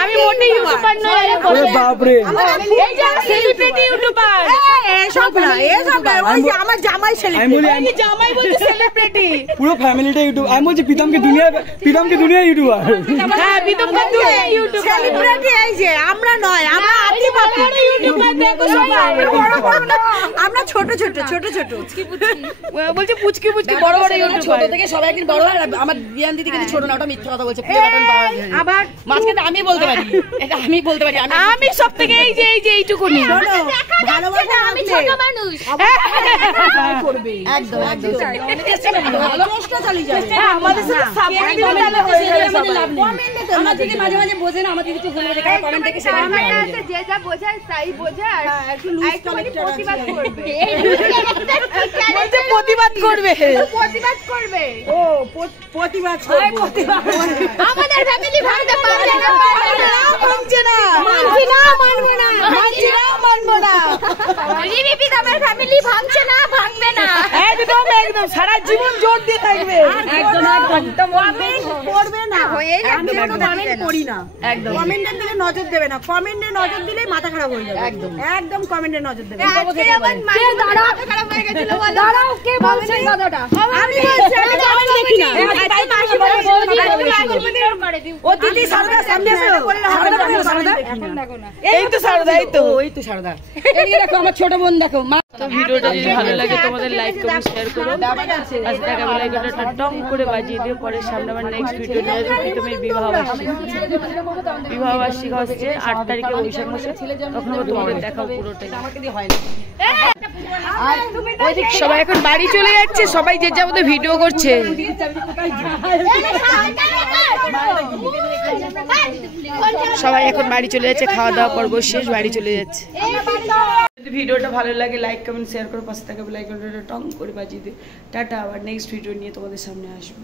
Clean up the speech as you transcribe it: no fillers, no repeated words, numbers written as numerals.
আমি মোটে ইউটিউবার নই। আরে বাপ রে, এই যে সেলিব্রিটি ইউটিউবার। এসব না, এসব না, ওই যে আমার জামাই সেলিব্রিটি। আমি জামাই বলছি সেলিব্রিটি, পুরো ফ্যামিলিটা ইউটিউব। আমি বলছি প্রীতম কি দুনিয়া ইউটিউবার। হ্যাঁ, প্রীতম কি দুনিয়া ইউটিউবার। সেলিব্রিটি এই যে আমরা নয়, আমরা আতি পাপি ইউটিউবার। দেখো সবাই আমরা ছোট ছোট বলছি পুচকি বড় বড় ইউটিউবার। ছোট থেকে সবাই একদিন বড় হয়। আমার বিয়ান দিদি কিন্তু ছোট না, ওটা মিথ্যা কথা বলছে। প্লে বাটন পাওয়া যায় আবার মাঝখানে আমি বলতে পারি, এটা আমি বলতে পারি। আমি সব থেকে এই যে এইটুকুনি ভালোবাসা। আমি ছোট মানুষ করবে একদম একদম চেষ্টা চালিয়ে যাবে। আমাদের সাথে সাপোর্ট দিলে তাহলে হয়ে যাবে। কমেন্টে তো আমার দিদি মাঝে মাঝে বোঝে না, আমার দিদি একটু ভুল বোঝে, কারণ কমেন্ট থেকে সেটা আছে যে যা বোঝায় তাই বোঝে। আর একটু লুজ কালেক্টর প্রতিবাদ করবে, প্রতিবাদ করবে। ও প্রতিবাদ করবে। আমাদের ফ্যামিলি ভাঙতে পারবে না, ভাঙছে না, মানবো না। রিপি তোমার ফ্যামিলি ভাঙছে না, ভাঙবে না। একদম সারা জীবন জোর দিয়ে থাকবে। একদম কমেন্ট করবে না, আমি কোনো কমেন্ট করি না। একদম কমেন্টের দিকে নজর দেবে না। কমেন্টে নজর দিলেই মাথা খারাপ হয়ে যাবে। একদম কমেন্টে নজর দেবে। আজকে আমার মাথা খারাপ হয়ে গেছিল। দাঁড়াও, কে বলছে কথাটা? আমি বলছি, আমি কমেন্ট দেখি না। ও দিদি সারদা সামনে এসো। সারদা এখন দেখো না। এই তো সারদা, এই তো সারদা। এই দেখো আমার ছোট বোন, দেখো। তো ভিডিওটা যদি ভালো লাগে তোমাদের লাইক কমেন্ট শেয়ার করো। আজ টাকা বেলাইকনটা টং করে বাজিয়ে দিও। পরে সামনে আমার নেক্সট ভিডিও নিয়ে আসবো প্রীতমের বিবাহবার্ষিকী হচ্ছে 8 তারিখে বৈশাখ মাসে। তখন তোমাদের দেখাও পুরোটাই। সবাই এখন বাড়ি চলে যাচ্ছে, সবাই যে যাবো ভিডিও করছে। সবাই এখন বাড়ি চলে যাচ্ছে, খাওয়া দাওয়া পর্ব শেষ, বাড়ি চলে যাচ্ছে। যদি ভিডিওটা ভালো লাগে লাইক কমেন্ট শেয়ার করো, পাশে থাকা বেল আইকনটা টং করে বাজিয়ে দিও। টাটা, আবার নেক্সট ভিডিও নিয়ে তোমাদের সামনে আসবো।